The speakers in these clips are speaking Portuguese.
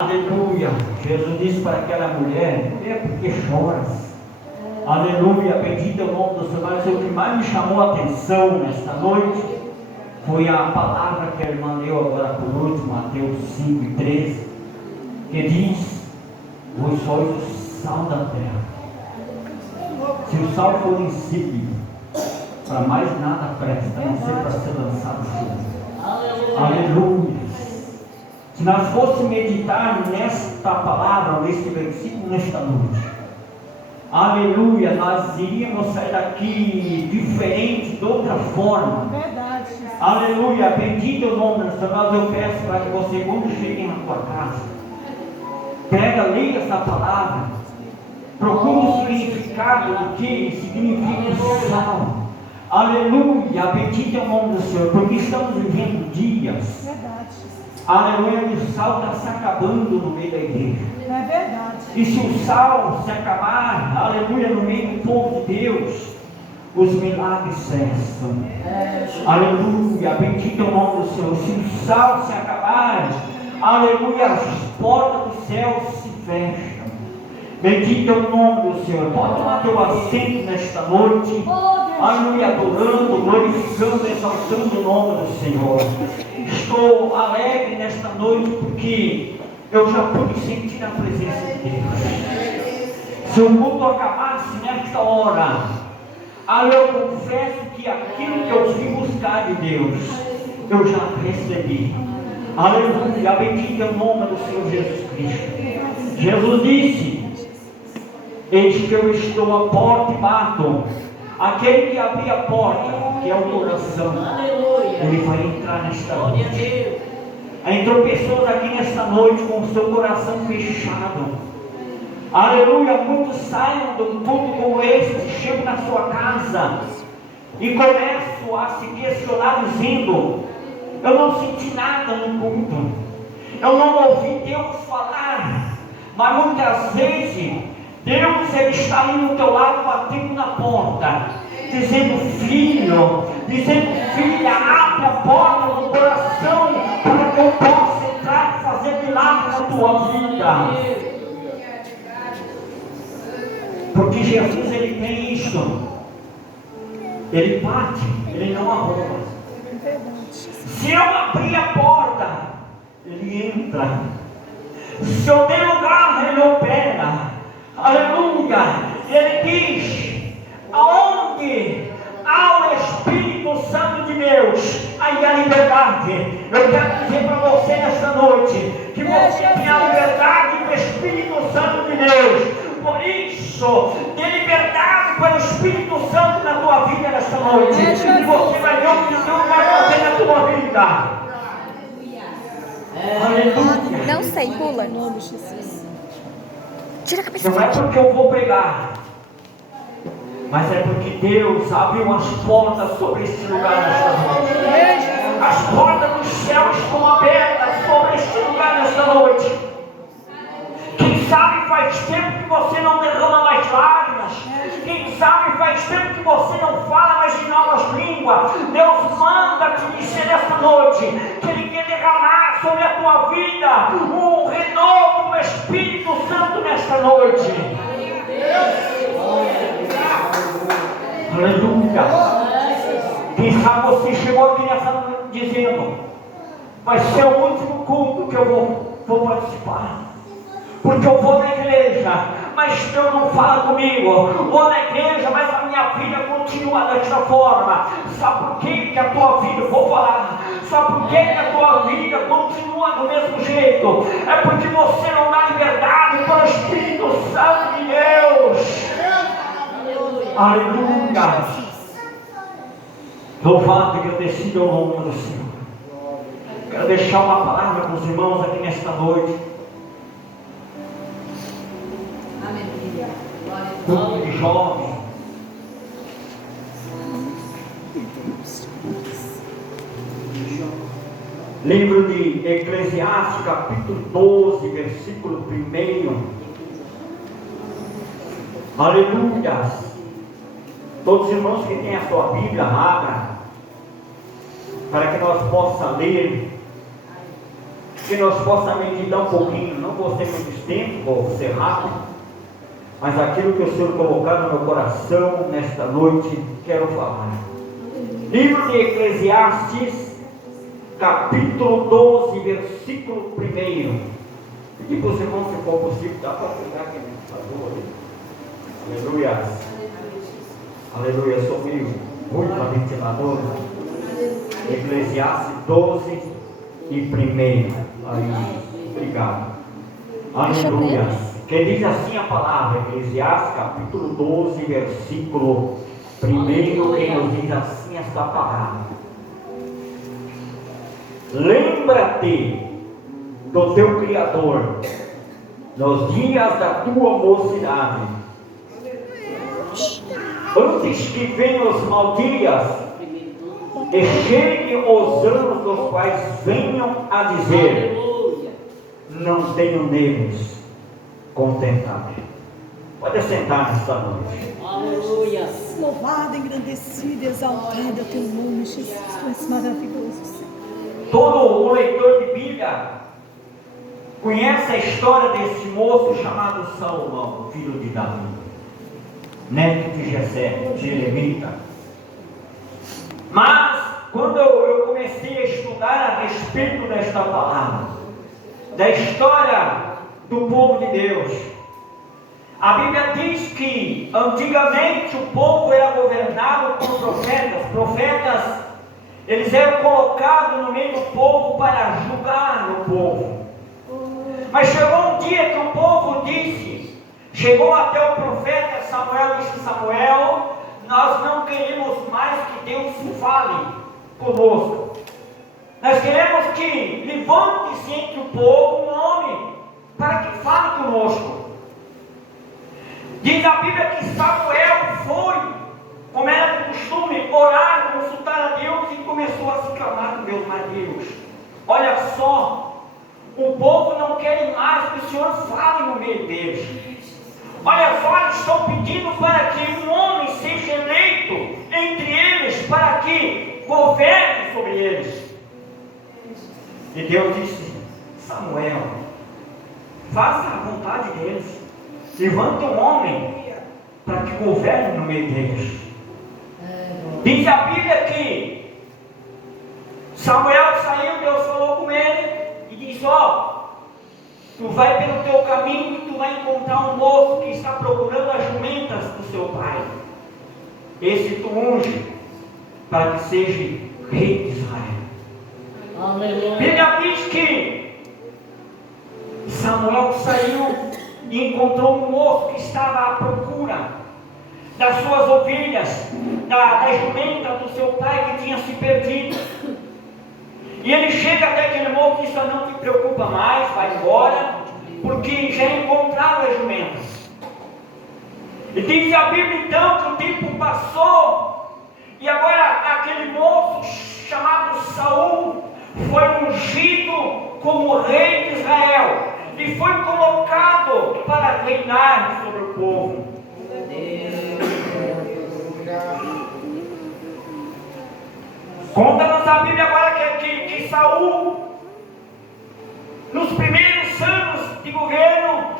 Aleluia. Jesus disse para aquela mulher: é porque choras. Aleluia. Bendito é o nome do Senhor. Mas o que mais me chamou a atenção nesta noite foi a palavra que a irmã leu agora por último, Mateus 5:13, que diz: vós sois o sal da terra. Se o sal for insípido, para mais nada presta, a não ser para ser lançado fora. Aleluia. Se nós fôssemos meditar nesta palavra, neste versículo, nesta noite, aleluia, nós iríamos sair daqui diferente, de outra forma. Verdade. Aleluia, bendito é o nome do Senhor. Mas eu peço para que você, quando chegue na tua casa, pega, leia essa palavra, procure o significado do que significa o sal. Aleluia, bendito é o nome do Senhor, porque estamos vivendo dias. Verdade. Aleluia, o sal está se acabando no meio da igreja. É verdade. E se o sal se acabar, aleluia, no meio do povo de Deus, os milagres cessam. Aleluia, bendito é o nome do Senhor. Se o sal se acabar, aleluia, as portas do céu se fecham. Bendito é o nome do Senhor. Pode tomar teu assento nesta noite. Aleluia, adorando, glorificando, exaltando o nome do Senhor. Estou alegre nesta noite porque eu já pude sentir a presença de Deus. Se o mundo acabasse nesta hora, eu confesso que aquilo que eu vim buscar de Deus, eu já recebi. Aleluia, bendito é o nome do Senhor Jesus Cristo. Jesus disse: eis que eu estou à porta e bato. Aquele que abrir a porta, que é o coração, ele vai entrar nesta noite. Entrou pessoas aqui nesta noite com o seu coração fechado. Aleluia, muitos saem do culto como este, chegam na sua casa e começam a se questionar dizendo: eu não senti nada no culto, eu não ouvi Deus falar. Mas muitas vezes Deus, ele está ali no teu lado, batendo na porta, dizendo: filho, dizendo: filha, abre a porta do coração para que eu possa entrar e fazer milagre na tua vida. Porque Jesus, ele tem isto, ele bate, ele não arruma. Se eu abrir a porta, ele entra. Se eu der lugar, ele opera. Aleluia, ele diz: aonde há o Espírito Santo de Deus, aí há liberdade. Eu quero dizer para você nesta noite que você tem a liberdade do Espírito Santo de Deus. Por isso, dê liberdade para o Espírito Santo na tua vida nesta noite, e você vai ver o que Deus vai fazer na tua vida. Aleluia. Não sei, pula. Tira a cabeça. Não é porque eu vou pregar, mas é porque Deus abriu as portas sobre este lugar nesta noite. As portas do céu estão abertas sobre este lugar nesta noite. Quem sabe faz tempo que você não derrama mais lágrimas. Quem sabe faz tempo que você não fala mais em novas línguas. Deus manda te dizer nesta noite que Ele quer derramar sobre a tua vida um renovo do Espírito Santo nesta noite. Aleluia. Quem sabe você chegou aqui nessa noite dizendo: vai ser o último culto que eu vou participar, porque eu vou na igreja, mas Deus não fala comigo. Vou na igreja, mas a minha vida continua desta forma. Sabe por que a tua vida, vou falar, sabe por que a tua vida continua do mesmo jeito? É porque você não dá liberdade para o Espírito Santo de Deus. Aleluia. Louvado e agradecido ao nome do Senhor. Quero deixar uma palavra para os irmãos aqui nesta noite. Grupo de jovens. Livro de Eclesiastes, capítulo 12, versículo 1. Aleluia. Todos os irmãos que têm a sua Bíblia, abra, para que nós possamos ler que nós possamos meditar um pouquinho. Não vou ser muito extenso, vou ser rápido, mas aquilo que o Senhor colocou no meu coração nesta noite, quero falar. Livro de Eclesiastes, capítulo 12, versículo 1. E para os irmãos, se for possível, dá para pegar aqui no computador. Aleluia. Aleluia, sou meio ruim para ventilador. Eclesiastes 12 e 1. Aí, obrigado. Aleluia. Que diz assim a palavra, Eclesiastes capítulo 12, versículo 1, que nos diz assim esta palavra: lembra-te do teu Criador nos dias da tua mocidade, antes que venham os maus dias e cheguem os anos dos quais venham a dizer: não tenho neles contentamento. Pode sentar nesta noite. Aleluia. Louvado, engrandecido, exaltado é o teu nome, Jesus. Tu és maravilhoso, Senhor. Todo o leitor de Bíblia conhece a história desse moço chamado Salomão, filho de Davi, neto de Jessé, Jeremita. Mas quando eu comecei a estudar a respeito desta palavra, da história do povo de Deus, a Bíblia diz que antigamente o povo era governado por profetas. Profetas, eles eram colocados no meio do povo para julgar o povo. Mas chegou um dia que o povo disse, chegou até o profeta Samuel e disse: Samuel, nós não queremos mais que Deus fale conosco. Nós queremos que levante-se entre o povo um homem para que fale conosco. Diz a Bíblia que Samuel foi, como era de costume, orar, consultar a Deus, e começou a se clamar com Deus: mas Deus, olha só, o povo não quer mais que o Senhor fale no meio deles. Olha só, eles estão pedindo para que um homem seja eleito entre eles, para que governe sobre eles. E Deus disse: Samuel, faça a vontade deles, levanta um homem para que governe no meio deles. Diz a Bíblia que Samuel saiu, Deus falou com ele e disse: ó, tu vai pelo teu caminho e tu vai encontrar um moço que está procurando as jumentas do seu pai. Esse tu unge para que seja rei de Israel. Aleluia. A Bíblia diz que Samuel saiu e encontrou um moço que estava à procura das suas ovelhas, da jumenta do seu pai que tinha se perdido. E ele chega até aquele moço e diz: não te preocupa mais, vai embora, porque já encontraram as jumentas. E diz a Bíblia então que o tempo passou, e agora aquele moço chamado Saul foi ungido como rei de Israel e foi colocado para reinar sobre o povo. Conta-nos a Bíblia agora que Saul, nos primeiros anos de governo,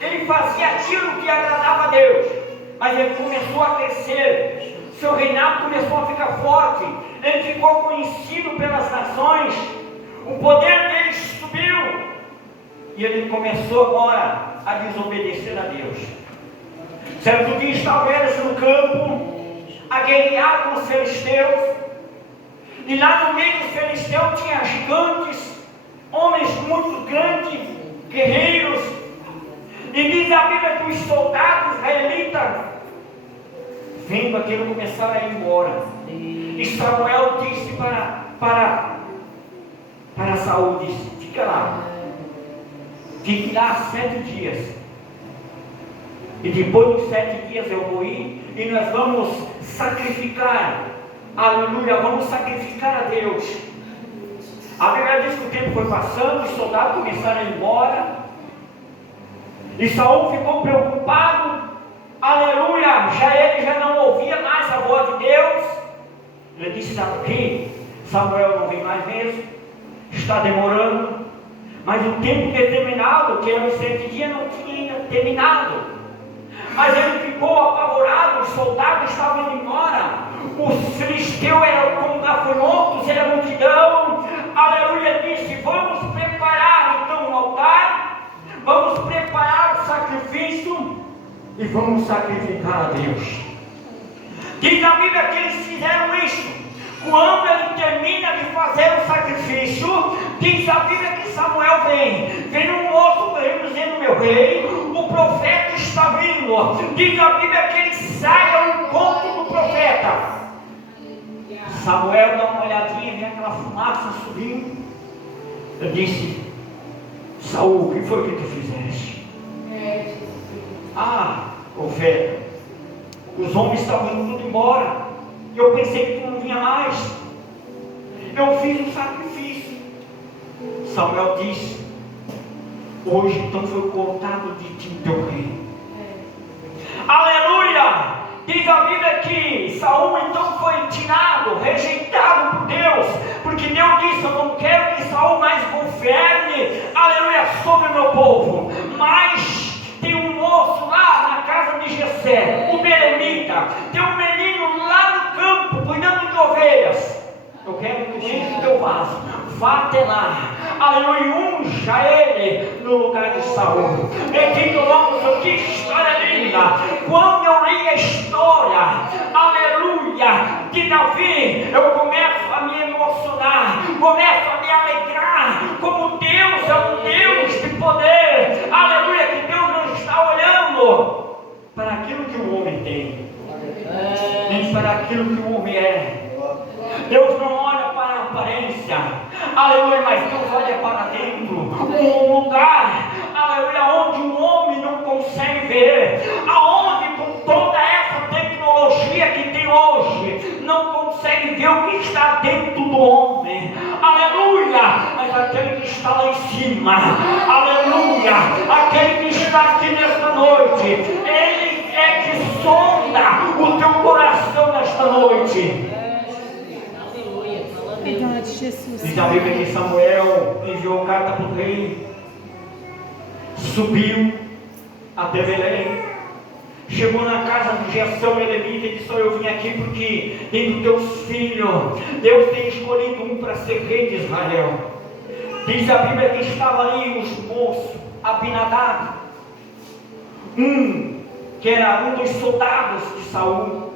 ele fazia aquilo que agradava a Deus, mas ele começou a crescer, seu reinado começou a ficar forte, ele ficou conhecido pelas nações, o poder dele subiu, e ele começou agora a desobedecer a Deus. Certo dia estava eles no campo, a guerrear com os filisteus, e lá no meio dos filisteus tinha gigantes, homens muito grandes, guerreiros, e diz a Bíblia que os soldados israelitas, vendo aquilo, começaram a ir embora. E Samuel disse para Saul, disse: fica lá, fique lá 7 dias, e depois dos 7 dias eu vou ir, e nós vamos sacrificar, aleluia, vamos sacrificar a Deus. A Bíblia diz que o tempo foi passando, os soldados começaram a ir embora, e Saul ficou preocupado, aleluia, ele já não ouvia mais a voz de Deus. Ele disse: sabe o que? Samuel não vem mais mesmo, está demorando, Mas o tempo determinado, que era os 7 dias, não tinha terminado. Mas ele ficou apavorado, os soldados estavam indo embora. Os filisteus eram como gafanhotos, era multidão. Aleluia, disse: vamos preparar então o altar, vamos preparar o sacrifício e vamos sacrificar a Deus. Diz a Bíblia que eles fizeram isso. Quando ele termina de fazer o sacrifício, diz a Bíblia que Samuel vem um moço dizendo: meu rei, o profeta está vindo. Diz a Bíblia que ele sai ao encontro do profeta. Samuel dá uma olhadinha, vê aquela fumaça subindo. Eu disse: Saul, o que foi que tu fizeste? Ah, profeta, os homens estavam indo tudo embora. Eu pensei que tu não vinha mais. Eu fiz um sacrifício. Samuel disse: hoje então foi cortado de ti o teu rei. Aleluia! Diz a Bíblia que Saul então foi tirado, rejeitado por Deus, porque Deus disse: eu não quero que Saul mais governe, aleluia, sobre o meu povo. Mas tem um moço lá na casa de Jessé, o Belemita, tem um menino lá no campo cuidando de ovelhas. Eu quero que tu enche o teu vaso, vá até lá, aleluia, unja ele no lugar de Saul. Bendito o nome do Senhor. Que história linda! Quando eu li a história, aleluia, de Davi, eu começo a me emocionar, começo a me alegrar, como Deus é um Deus de poder, aleluia, que Deus não está olhando para aquilo que o homem tem, nem para aquilo que o homem é. Deus não olha para a aparência, aleluia, mas Deus olha para dentro, um lugar, aleluia, onde o homem não consegue ver, aonde com toda essa tecnologia que tem hoje, não consegue ver o que está dentro do homem, aleluia, mas aquele que está lá em cima, aleluia, aquele que está aqui nesta noite, ele é que sonda o teu coração nesta noite. Verdade, Jesus. Diz a Bíblia que Samuel enviou carta para o rei, subiu até Belém, chegou na casa de Jessé o Belemita e disse: eu vim aqui porque entre teus filhos Deus tem escolhido um para ser rei de Israel. Diz a Bíblia que estava ali os moços, Abinadab, que era um dos soldados de Saul.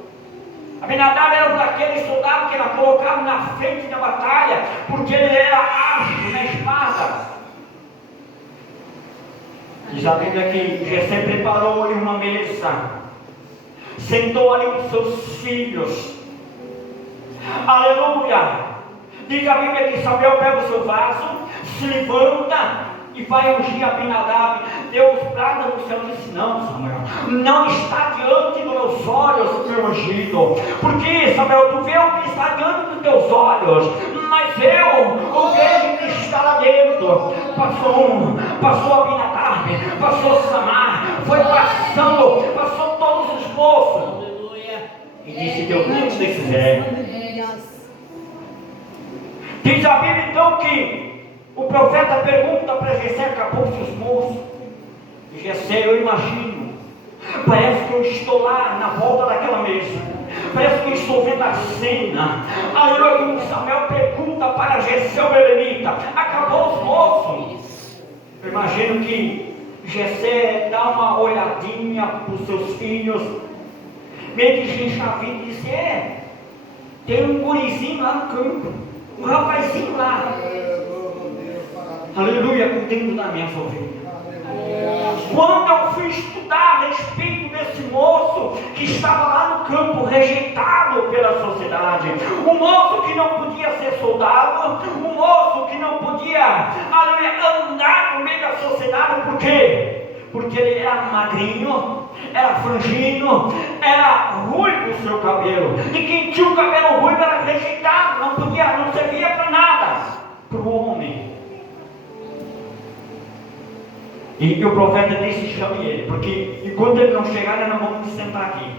Abinadab era um daqueles soldados que era colocado na frente da batalha, porque ele era ágil na espada. Diz a Bíblia que Jessé preparou-lhe uma mesa, sentou ali com seus filhos, aleluia. Diz a Bíblia que Samuel pega o seu vaso, se levanta e vai ungir Abinadab. Deus brada no céu e disse: não, Samuel, não está diante dos meus olhos o meu ungido. Porque, Samuel, tu vê o que está diante dos teus olhos, mas eu o vejo que está lá dentro. Passou Abinadab, passou Samar, foi passou todos os moços. E disse: Deus não te quiser. Diz a Bíblia então que o profeta pergunta para Jessé: acabou-se os moços? E Jessé: eu imagino, parece que eu estou lá na volta daquela mesa, parece que eu estou vendo a cena. Aleluia. E Samuel pergunta para Jessé o Belemita: acabou os moços? Eu imagino que Jessé dá uma olhadinha para os seus filhos, meio que ginchavido, e diz: tem um gurizinho lá no campo, um rapazinho lá, aleluia, cuidando das minhas ovelhas. Quando eu fui estudar a respeito desse moço que estava lá no campo, rejeitado pela sociedade, um moço que não podia ser soldado, um moço que não podia, aleluia, andar no meio da sociedade. Por quê? Porque ele era magrinho, era franjino, era ruivo o seu cabelo, e quem tinha o cabelo ruivo era rejeitado, não servia para nada, para o homem. E o profeta disse: chame ele, porque enquanto ele não chegar, nós não vamos sentar aqui.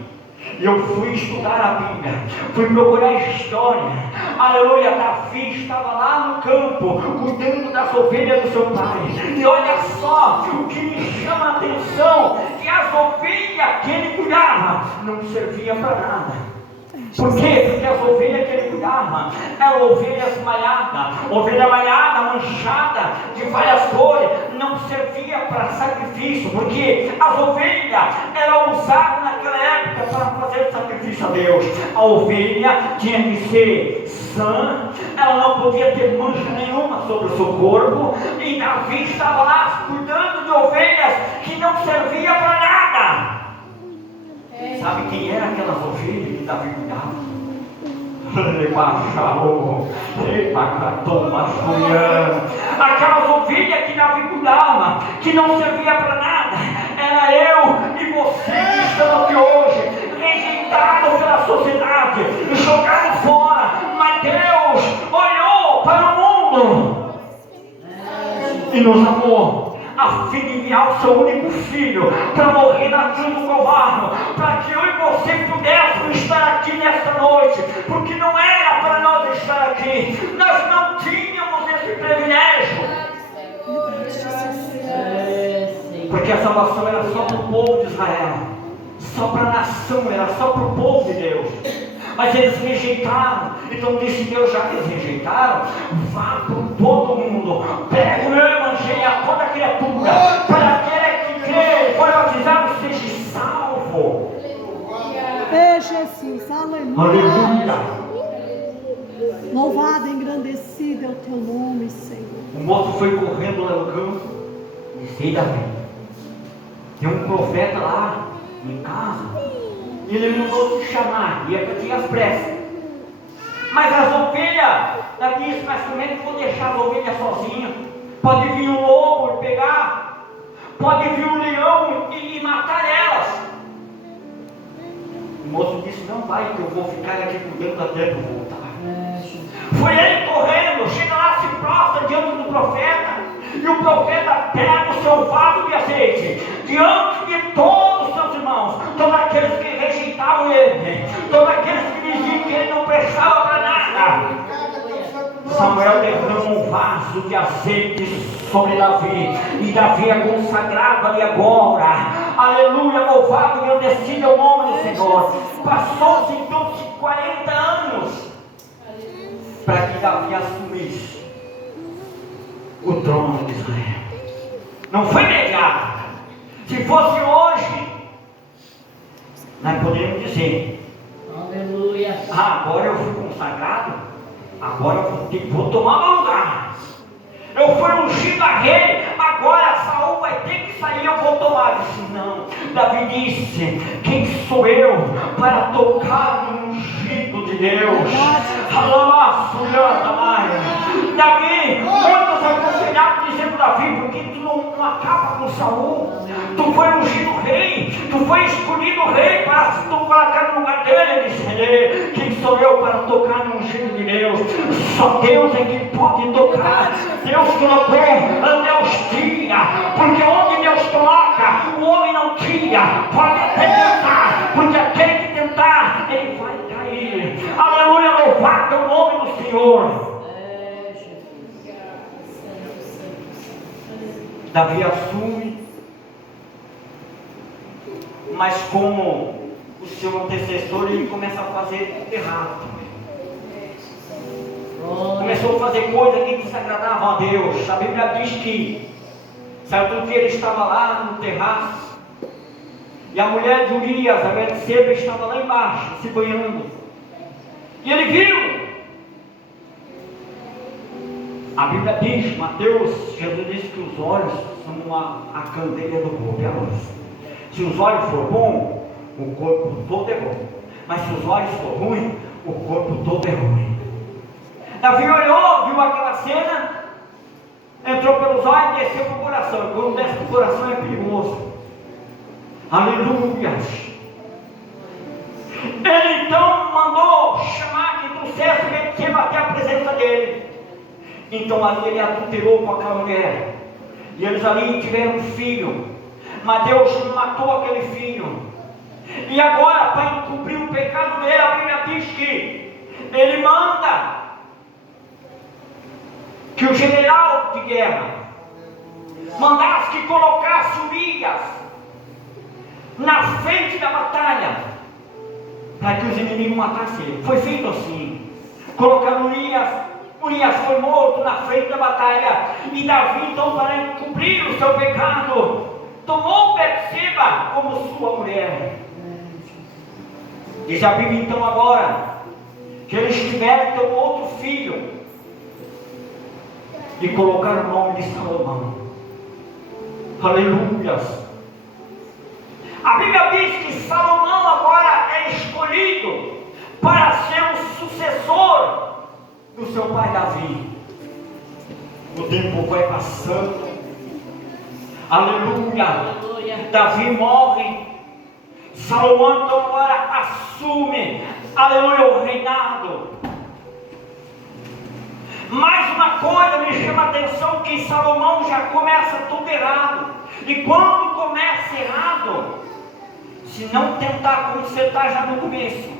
E eu fui estudar a Bíblia, fui procurar a história, Aleluia, Davi estava lá no campo, cuidando das ovelhas do seu pai. E olha só, o que me chama a atenção, que as ovelhas que ele cuidava não servia para nada. Por quê? Porque as ovelhas que ele cuidava eram ovelhas malhadas, ovelha malhada, manchada, de várias cores, não servia para sacrifício, porque as ovelhas eram usadas naquela época para fazer sacrifício a Deus. A ovelha tinha que ser sã, ela não podia ter mancha nenhuma sobre o seu corpo, e Davi estava lá cuidando de ovelhas que não servia para nada. Sabe quem eram aquelas ovelhas que Davi cuidava? Aquelas ovelhas que Davi cuidava, que não servia para nada, era eu e você que estamos aqui hoje, rejeitados pela sociedade, jogados fora, mas Deus olhou para o mundo e nos amou, a fim de enviar o seu único filho para morrer na cruz do Calvário, para que eu e você pudéssemos estar aqui nesta noite, porque não era para nós estar aqui, nós não tínhamos esse privilégio, porque a salvação era só para o povo de Israel, só para a nação, era só para o povo de Deus. Mas eles rejeitaram. Então disse Deus: já que eles rejeitaram, vá por todo mundo, pega o meu evangelho a toda criatura, para aquele que crê e for batizado seja salvo. É Jesus, aleluia. Aleluia. Louvado e engrandecido é o teu nome, Senhor. O moço foi correndo lá no campo e disse: Davi, tem um profeta lá em casa. E ele mandou te chamar, ia para ti às pressas. Mas as ovelhas, Davi disse: mas como é que eu vou deixar as ovelhas sozinhas? Pode vir um lobo e pegar, pode vir um leão e matar elas. O moço disse: não vai, que eu vou ficar aqui cuidando até tu voltar. Foi ele correndo, chega lá, se prostra diante do profeta, e o profeta pega o seu vaso de azeite, diante de todos os seus irmãos, todos aqueles que rejeitavam ele, todos aqueles que diziam que ele não prestava para nada. Samuel derrama um vaso de azeite sobre Davi, e Davi é consagrado ali agora. Aleluia, louvado e engrandecido é o nome do Senhor. Passou-se então 40 anos para que Davi assumisse o trono de Israel. Não foi imediato. Se fosse hoje, nós poderíamos dizer: aleluia, agora eu fui consagrado, agora eu vou tomar meu lugar. Eu fui ungido a rei, agora Saul vai ter que sair, eu vou tomar. Disse: não. Davi disse: quem sou eu para tocar no ungido de Deus? Davi, muitos aconselharam dizendo: Davi, por que tu não acaba com Saul? Tu foi ungido rei, tu foi escolhido rei para tu colocar no lugar dele. Ele disse: quem sou eu para tocar no ungido de Deus? Só Deus é que pode tocar. Deus colocou, Deus tira, porque onde Deus coloca, o homem não tira. Pode até tentar, porque aquele que tentar, ele vai cair. Aleluia, louvado é o nome do Senhor. Davi assume, mas como o seu antecessor, ele começa a fazer errado. Começou a fazer coisas que desagradavam a Deus. A Bíblia diz que certo dia ele estava lá no terraço, e a mulher de Urias, a Betseba, estava lá embaixo se banhando, e ele viu. A Bíblia diz, Mateus, Jesus disse que os olhos são a candeia do corpo, é a luz. Se os olhos for bom, o corpo todo é bom, mas se os olhos for ruim, o corpo todo é ruim. Davi olhou, viu aquela cena, entrou pelos olhos e desceu para o coração. E quando desce para o coração é perigoso. Aleluia. Ele então mandou chamar que trouxesse Betseba até a presença dele. Então ali ele adulterou com aquela mulher, e eles ali tiveram um filho, mas Deus matou aquele filho. E agora, para encobrir o pecado dele, a Bíblia diz que ele manda que o general de guerra mandasse que colocasse Urias na frente da batalha, para que os inimigos matassem ele. Foi feito assim. Colocaram Urias foi morto na frente da batalha, e Davi, então, para encobrir o seu pecado, tomou Betseba como sua mulher. Diz a Bíblia então agora, que eles tiveram então outro filho, e colocaram o nome de Salomão. Aleluias. A Bíblia diz que Salomão agora é escolhido para ser o sucessor do seu pai Davi. O tempo vai passando. Aleluia. Davi morre. Salomão então agora assume, aleluia, o reinado. Mais uma coisa me chama a atenção, que Salomão já começa tudo errado. E quando começa errado, se não tentar consertar já no começo,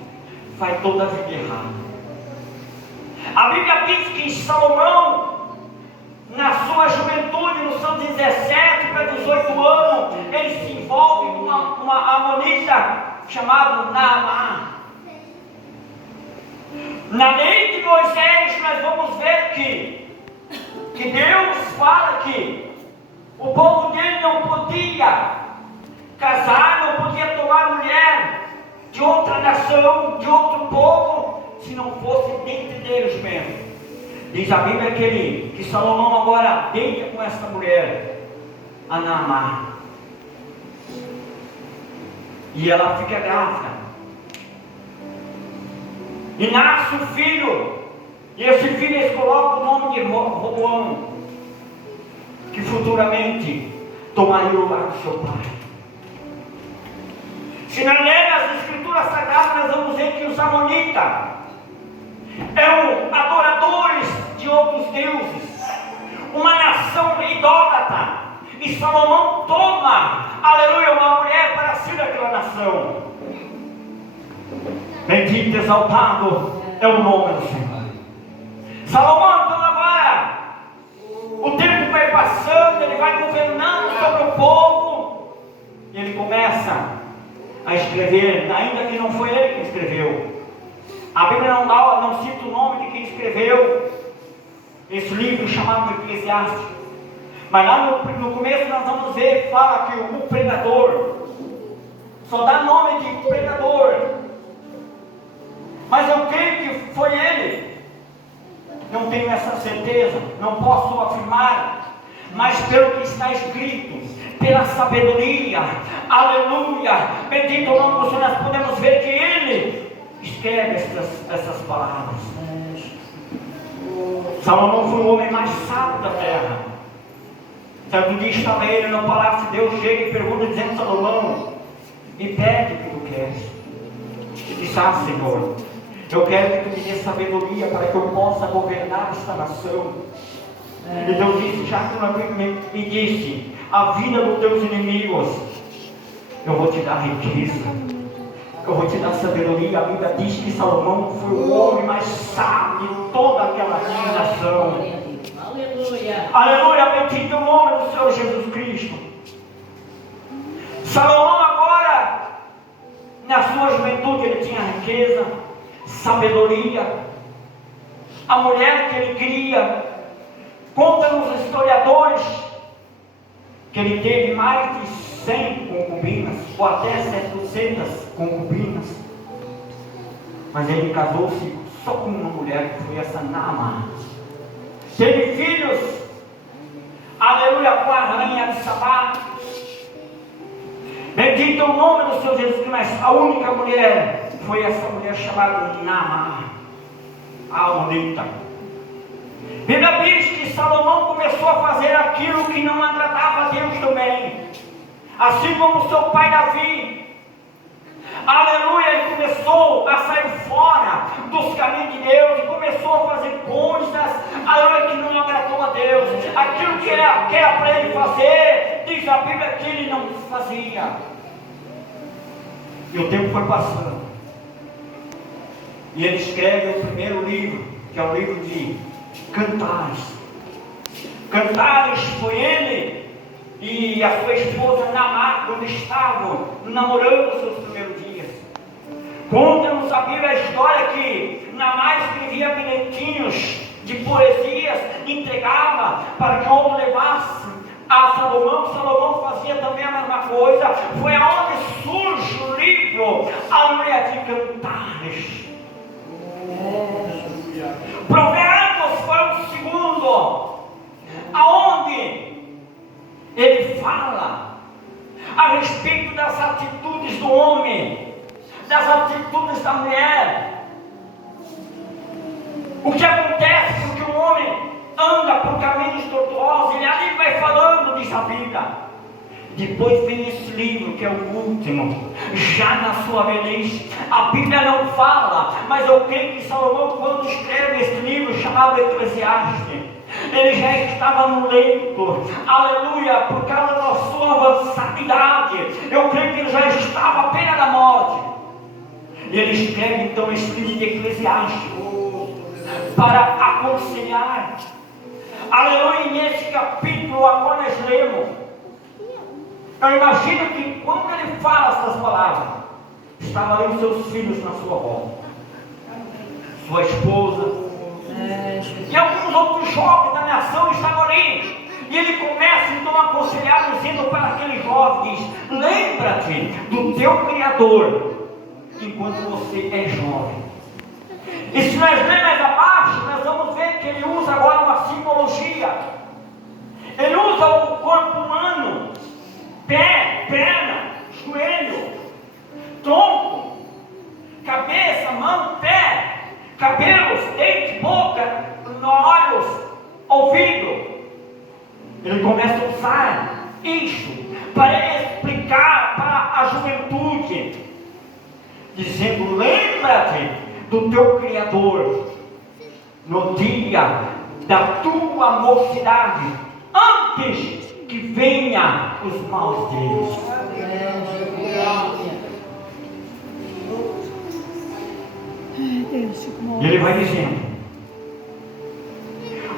vai toda a vida errada. A Bíblia diz que Salomão, na sua juventude, nos seus 17 para 18 anos, ele se envolve com uma amonita chamada Naamá. Na lei de Moisés nós vamos ver que Deus fala que o povo dele não podia casar, não podia tomar mulher de outra nação, de outro povo, se não fosse dentro deles mesmo. Diz a Bíblia que Salomão agora deita com essa mulher, a Naamá, e ela fica grávida. E nasce um filho, e esse filho eles colocam o nome de Roboão, que futuramente tomaria o lugar do seu pai. Se nós lermos as escrituras sagradas, nós vamos ver que os amonitas eram adoradores de outros deuses, uma nação idólatra, e Salomão toma, aleluia, uma mulher para ser daquela nação. Bendito, exaltado é o nome do Senhor. Salomão, então agora, o tempo vai passando, ele vai governando sobre o povo, e ele começa a escrever, ainda que não foi ele que escreveu. A Bíblia não cita o nome de quem escreveu esse livro chamado Eclesiástico, mas lá no começo nós vamos ver que fala que o pregador, só dá nome de pregador, mas eu creio que foi ele. Não tenho essa certeza, não posso afirmar, mas pelo que está escrito, pela sabedoria, aleluia, bendito o nome do Senhor, nós podemos ver que ele escreve essas palavras. Salomão foi o homem mais sábio da terra. Certo dia estava ele no palácio de Deus, chega e pergunta, dizendo: Salomão, me pede o que tu queres. E disse: Senhor, eu quero que tu me dê sabedoria para que eu possa governar esta nação. E Deus disse, já que tu me disse a vida dos teus inimigos, eu vou te dar riqueza, eu vou te dar sabedoria. A Bíblia diz que Salomão foi o homem mais sábio de toda aquela nação. Aleluia, aleluia, bendito o nome do Senhor Jesus Cristo. Salomão agora, na sua juventude, ele tinha riqueza, sabedoria, a mulher que ele queria. Conta-nos os historiadores que ele teve mais de 100 concubinas, ou até 700 concubinas, mas ele casou-se só com uma mulher, que foi essa Naamá. Teve filhos, aleluia, com a rainha de Sabá. Bendito o nome do Senhor Jesus Cristo, mas a única mulher foi essa mulher chamada Naamá, a amonita. A Bíblia diz que Salomão começou a fazer aquilo que não agradava a Deus também, assim como seu pai Davi. Aleluia, ele começou a sair fora dos caminhos de Deus e começou a fazer coisas, aleluia, que não agradou a Deus. Aquilo que era para ele fazer, diz a Bíblia que ele não fazia. E o tempo foi passando, e ele escreve o primeiro livro, que é o livro de Cantares. Cantares foi ele e a sua esposa Naamá, quando estavam namorando os seus primeiros dias. Conta-nos a Bíblia a história que Naamá escrevia bilhetinhos de poesias, entregava para que outro levasse a Salomão. Salomão fazia também a mesma coisa. Foi aonde surge o livro, aleluia, de Cantares. Provérbios foi o segundo, aonde ele fala a respeito das atitudes do homem, das atitudes da mulher. O que acontece porque o homem anda por caminhos tortuosos, ele ali vai falando, diz a Bíblia. Depois vem esse livro que é o último, já na sua velhice. A Bíblia não fala, mas eu creio que Salomão, quando escreve esse livro chamado Eclesiastes, ele já estava no leito, aleluia, por causa da sua avançada idade. Eu creio que ele já estava à beira da morte. E ele escreve então esse livro de Eclesiastes para aconselhar, aleluia. E nesse capítulo agora nós lemos, eu imagino que quando ele fala essas palavras, estavam ali os seus filhos na sua volta, sua esposa, e alguns outros jovens da nação estavam ali. E ele começa então a aconselhar, dizendo para aquele jovem, diz: lembra-te do teu Criador enquanto você é jovem. E se nós lermos mais abaixo, nós vamos ver que ele usa agora uma simbologia. Ele usa o corpo humano: pé, perna, joelho, tronco, cabeça, mão, pé, cabelos, dente, boca, olhos, ouvido. Ele começa a usar isso para explicar para a juventude, dizendo: lembra-te do teu Criador no dia da tua mocidade, antes que venha os maus dias. Ele vai dizendo: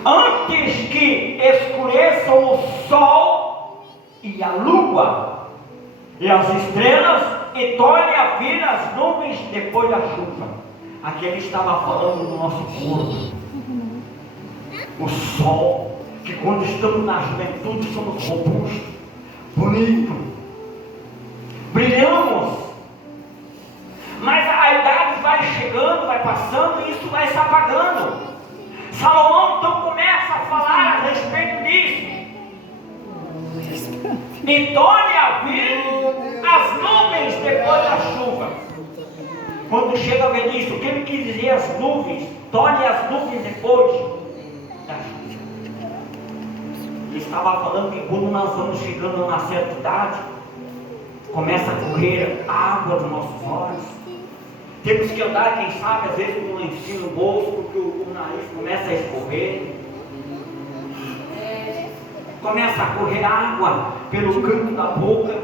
antes que escureçam o sol e a lua e as estrelas, e torne a vir as nuvens depois da chuva. Aqui ele estava falando do nosso corpo. O sol, que quando estamos na juventude somos robustos, bonitos, brilhamos. Mas a idade vai chegando, vai passando, e isso vai se apagando. Salomão então começa a falar a respeito disso. E torne a vir as nuvens depois da chuva. Quando chega a velhice, o que ele quis dizer as nuvens? Torne as nuvens depois da chuva. Ele estava falando que quando nós vamos chegando a uma certa idade, começa a correr água dos nossos olhos. Temos que andar, quem sabe, às vezes com um lencinho no bolso, porque o nariz começa a escorrer. Começa a correr água pelo canto da boca.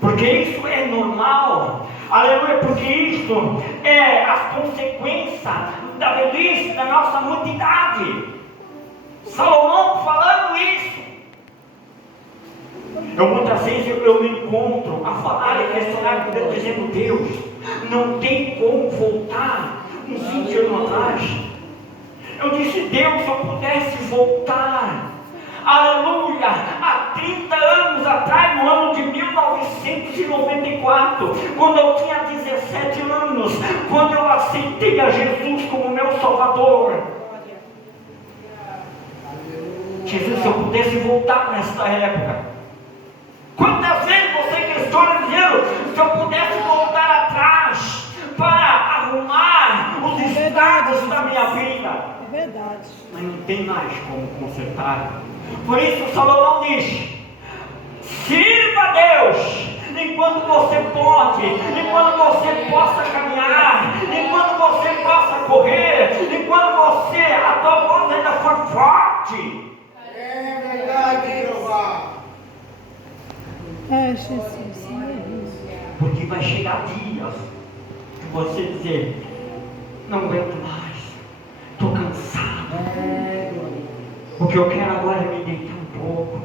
Porque isso é normal. Aleluia, porque isso é as consequências da velhice, da nossa muita idade. Salomão falando isso. Eu muitas vezes eu me encontro a falar e questionar com Deus, dizendo: Deus, não tem como voltar uns 20 anos atrás. Eu disse: Deus, se eu pudesse voltar, aleluia, há 30 anos atrás, no ano de 1994, quando eu tinha 17 anos, quando eu aceitei a Jesus como meu Salvador. Jesus, se eu pudesse voltar nesta época. Quantas vezes você questiona dizendo: se eu pudesse voltar atrás para arrumar os estragos da minha vida. É verdade. Mas não tem mais como consertar. Por isso Salomão diz: sirva a Deus enquanto você pode, enquanto você possa caminhar, enquanto você possa correr, enquanto você, a tua voz ainda for forte. É verdade, Jeová. Ai, Jesus. Porque vai chegar dias que você dizer: não aguento mais, estou cansado. Porque eu quero agora me deitar um pouco.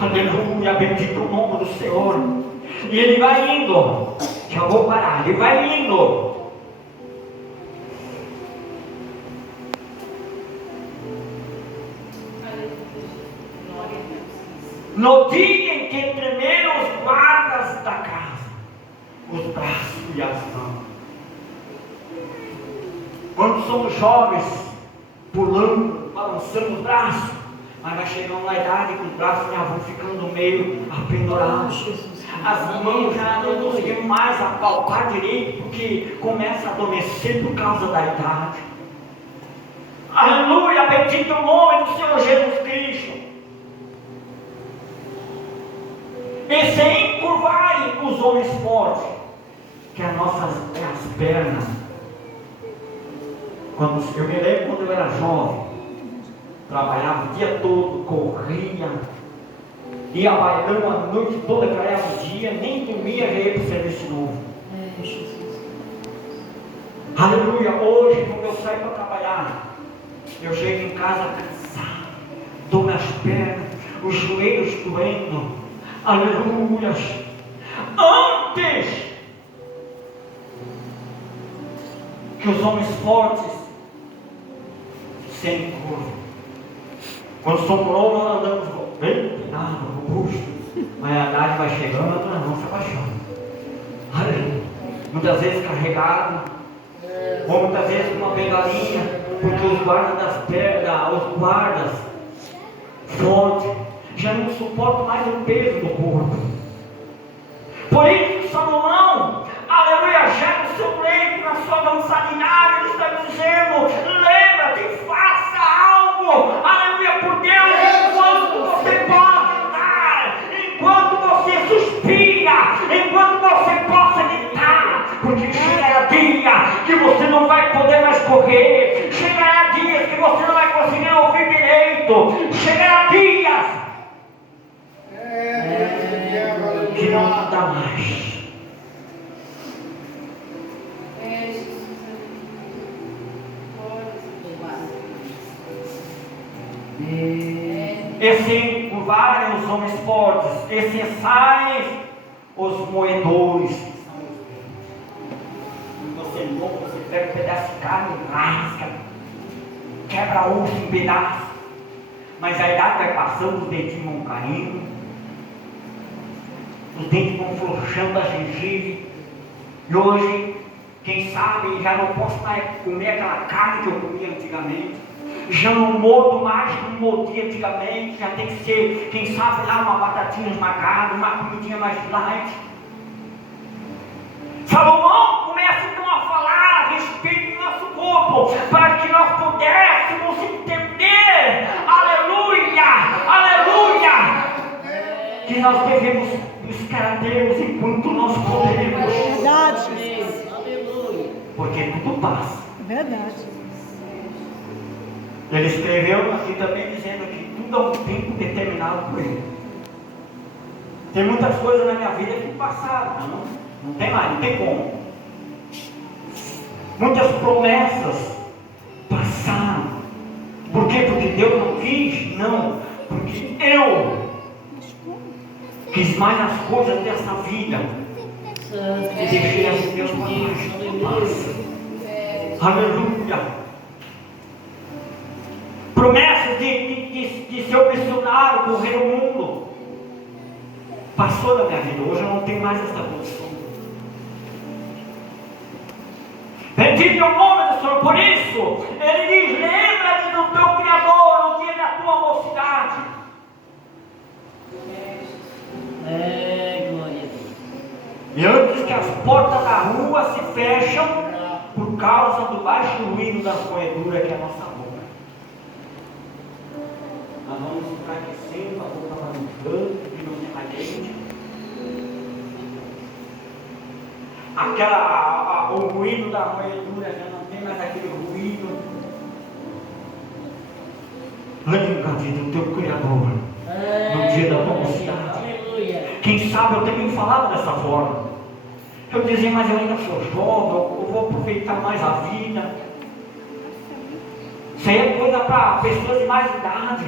Aleluia, bendito o nome do Senhor. E ele vai indo. Já vou parar, ele vai indo. No dia em que tremeram os guardas da casa, os braços e as mãos. Quando somos jovens, pulando, balançando os braços, mas vai chegando na idade que os braços já vão ficando meio apendurados. As mãos já não conseguimos mais apalpar direito, porque começa a adormecer por causa da idade. Aleluia, bendito o nome do Senhor Jesus Cristo. E se encurvarem os homens fortes, que as nossas as pernas. Eu me lembro quando eu era jovem, trabalhava o dia todo, corria, ia bailando a noite toda, clareava o dia, nem dormia, já ia para o serviço novo. Aleluia, hoje quando eu saio para trabalhar, eu chego em casa cansado, dou minhas pernas, os joelhos doendo. Aleluia. Antes que os homens fortes sem curva. Quando somos novos, nós andamos bem, robusto, mas a idade vai chegando, nós vamos se abaixando. Aleluia. Muitas vezes carregado, ou muitas vezes com uma bengalinha, porque os guardas das pernas, os guardas fortes, já não suportam mais o peso do corpo. Por isso, Salomão, aleluia, já no seu leito, na sua dançarinada, ele está dizendo: lembra-te, faça algo, aleluia, por Deus, enquanto você pode andar, enquanto você suspira, enquanto você possa gritar, porque chegará dia que você não vai poder mais correr, chegará dias que você não vai conseguir ouvir direito, chegará dias que não dá mais. E se encurvarem os homens fortes, e cessarem os moedores. Você é louco, você pega um pedaço de carne e rasga, quebra o osso em pedaços. Mas a idade vai passando, os dentinhos vão caindo, os dentes vão flochando a gengiva. E hoje, quem sabe, já não posso mais comer aquela carne que eu comia antigamente. Já não mordo mais como mordia antigamente. Já tem que ser, quem sabe, lá uma batatinha esmagada, uma comidinha mais light. Salomão começa então a falar a respeito do nosso corpo, para que nós pudéssemos entender, aleluia, aleluia, que nós devemos buscar a Deus enquanto nós podemos. Verdade. Porque tudo passa. Verdade. Ele escreveu aqui também dizendo que tudo há um tempo determinado por ele. Tem muitas coisas na minha vida que passaram, não tem mais, não tem como. Muitas promessas passaram. Por quê? Porque Deus não quis? Não, porque eu quis mais as coisas dessa vida e deixei as de Deus para trás. Aleluia. Promessas de ser o missionário, correr o mundo, passou da minha vida. Hoje eu não tenho mais essa posição. Bendito é o nome do Senhor. Por isso ele diz: lembra-te do teu Criador no dia da tua mocidade. E antes que as portas da rua se fecham por causa do baixo ruído das moeduras que é a nossa boca. Nós vamos enfraquecendo, a boca vai mudando, e não tem mais gente. O ruído da moedura já não tem mais aquele ruído. Lembra-te do teu Criador no dia da tua mocidade. Quem sabe eu também falava dessa forma. Eu dizia: mas eu ainda sou jovem, eu vou aproveitar mais a vida. Isso aí é coisa para pessoas de mais idade.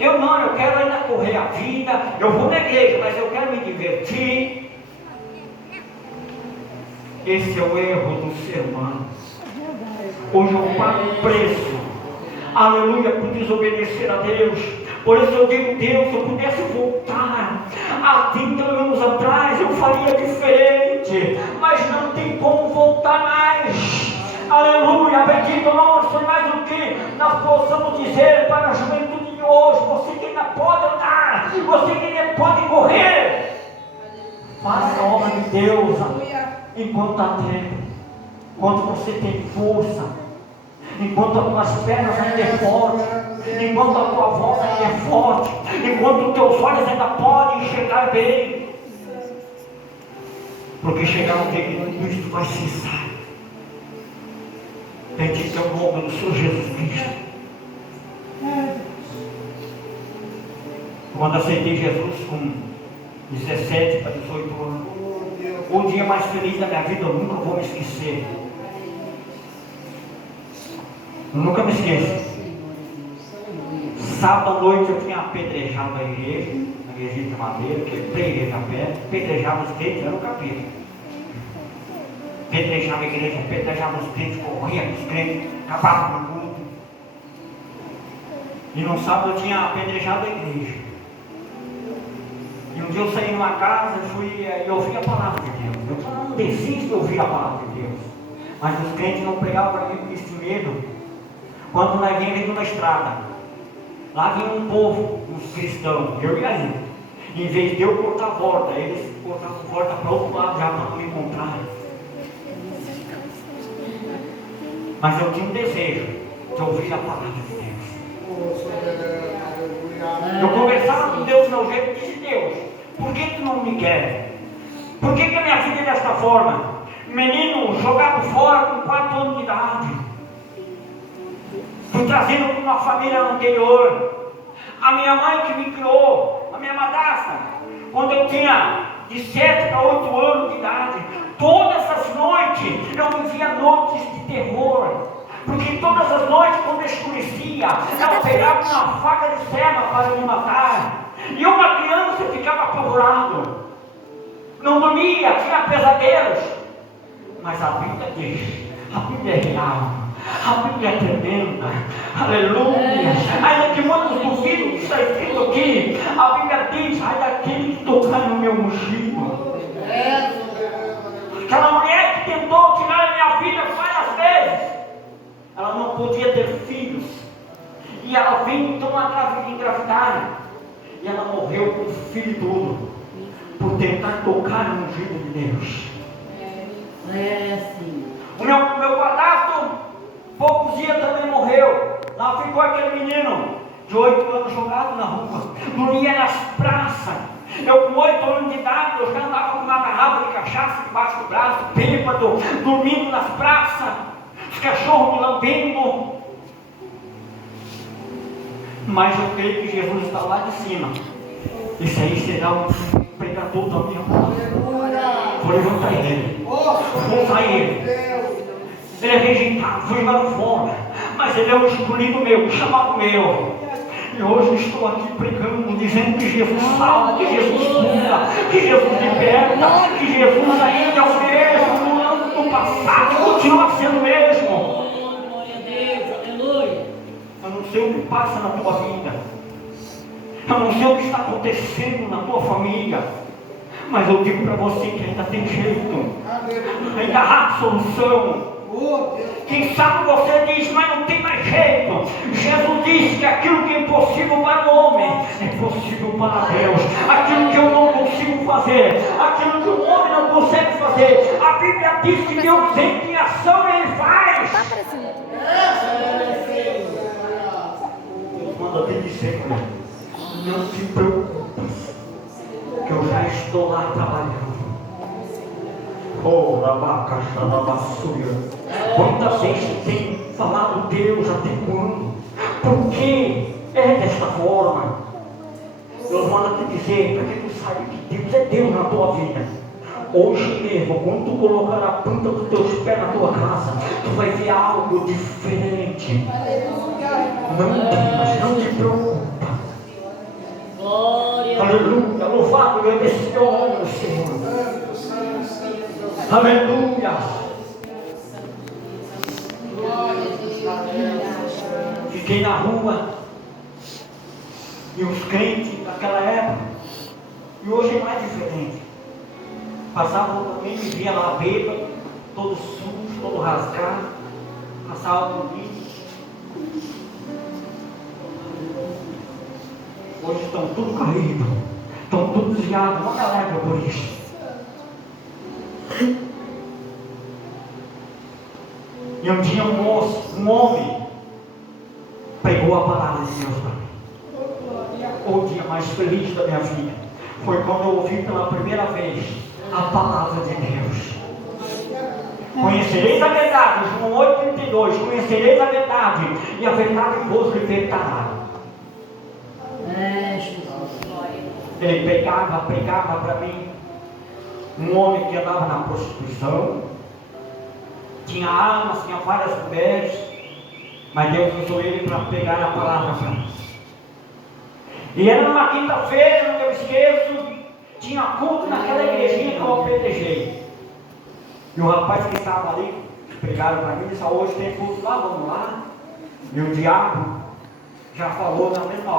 Eu não, eu quero ainda correr a vida, eu vou na igreja, mas eu quero me divertir. Esse é o erro do ser humano. Hoje eu pago o preço, aleluia, por desobedecer a Deus. Por isso eu digo, Deus, se eu pudesse voltar há 30 anos atrás, eu faria diferente, mas não tem como voltar mais. Aleluia, bendito nós, foi mais do que nós possamos dizer para a juventude de hoje: você que ainda pode andar, você que ainda pode correr, faça a obra de Deus enquanto há tempo, enquanto você tem força, enquanto as tuas pernas ainda é forte, enquanto a tua voz ainda é forte, enquanto os teus olhos ainda podem enxergar bem, porque chegar um dia que tudo isso vai cessar. Bendito é o nome do Senhor Jesus Cristo. Quando aceitei Jesus com 17 para 18 anos, o dia mais feliz da minha vida, eu nunca vou me esquecer. Eu nunca me esqueço. Sábado à noite eu tinha apedrejado a igreja de madeira, quebrei a igreja a pé, apedrejava os crentes, era o capeta. Apedrejava a igreja, apedrejava os crentes, corria com os crentes, acabava com o culto. E no sábado eu tinha apedrejado a igreja. E um dia eu saí numa casa e ouvi a palavra de Deus. Eu não desisto de ouvir a palavra de Deus. Mas os crentes não pregavam para mim com esse medo. Quando nós vínhamos numa estrada, lá vinha um povo, uns cristãos, eu ia indo. Em vez de eu cortar a porta, eles cortavam a porta para o outro lado já para não me encontrar. Mas eu tinha um desejo de ouvir a palavra de Deus. Eu conversava com Deus do meu jeito e disse: Deus, por que tu não me quer? Por que a minha vida é desta forma? Menino jogado fora com 4 anos de idade. Fui trazido para uma família anterior. A minha mãe que me criou, a minha madrasta, quando eu tinha de 7 para 8 anos de idade, todas as noites eu vivia noites de terror. Porque todas as noites, quando escurecia, ela pegava uma faca de serra para me matar. E uma criança ficava apavorado. Não dormia, tinha pesadelos. Mas a Bíblia diz, a Bíblia é real, a Bíblia é tremenda, aleluia. Ainda que muitos duvidam do que está escrito aqui, a Bíblia diz: ai daquele que tocar no meu ungido. Aquela mulher que tentou tirar a minha vida várias vezes, ela não podia ter filhos, e ela veio então engravidar, e ela morreu com o filho todo, por tentar tocar no ungido de Deus. O meu padrasto, poucos dias também morreu. Lá ficou aquele menino de 8 anos jogado na rua, dormia nas praças. Eu com 8 anos de idade, eu já andava com uma garrafa de cachaça debaixo do braço, bêbado, dormindo nas praças, os cachorros me lambendo. Mas eu creio que Jesus está lá de cima. Esse aí será o pregador da minha palavra. Vou levantar ele, vou usar ele. Ele é rejeitado, foi jogado fora, mas ele é um escolhido meu, chamado meu. E hoje eu estou aqui pregando, dizendo que Jesus salva, que Jesus cura, que Jesus liberta, que Jesus ainda é o mesmo no ano do passado, continua sendo o mesmo. Glória a Deus, aleluia. Eu não sei o que passa na tua vida, eu não sei o que está acontecendo na tua família, mas eu digo para você que ainda tem jeito, ainda há solução. Quem sabe você diz, mas não tem mais jeito. Jesus disse que aquilo que é impossível para o homem é possível para Deus. Aquilo que eu não consigo fazer, aquilo que o homem não consegue fazer, a Bíblia diz que Deus tem em ação e Ele faz. Deus manda te dizer, não te preocupes, que eu já estou lá trabalhando. Oh, abacaxá, abaçuia. Quantas vezes tem falado Deus até quando? Por que é desta forma? Deus manda te dizer, para que tu saiba que Deus é Deus na tua vida. Hoje mesmo, quando tu colocar a ponta dos teus pés na tua casa, tu vai ver algo diferente. Não temas, não te preocupa. Glória. Aleluia, louvado é esse teu nome, Senhor. Aleluia. Fiquei na rua e os crentes daquela época, e hoje é mais diferente. Passavam por mim, me via lá bêbado, todo sujo, todo rasgado, passava por mim. Hoje estão tudo caídos, estão tudo desviados, não me alegra por isso. E um dia um homem pregou a palavra de Deus para mim. O dia mais feliz da minha vida foi quando eu ouvi pela primeira vez a palavra de Deus. Conhecereis a verdade, João 8,32, conhecereis a verdade, e a verdade vos libertará. Ele pregava para mim, um homem que andava na prostituição, tinha armas, tinha várias mulheres, mas Deus usou ele para pregar a palavra para mim. E era numa quinta-feira, não eu esqueço, tinha culto naquela igrejinha que eu apedrejei. E o rapaz que estava ali, pregaram para mim, disse: hoje tem culto lá, vamos lá. E o diabo já falou na mesma hora.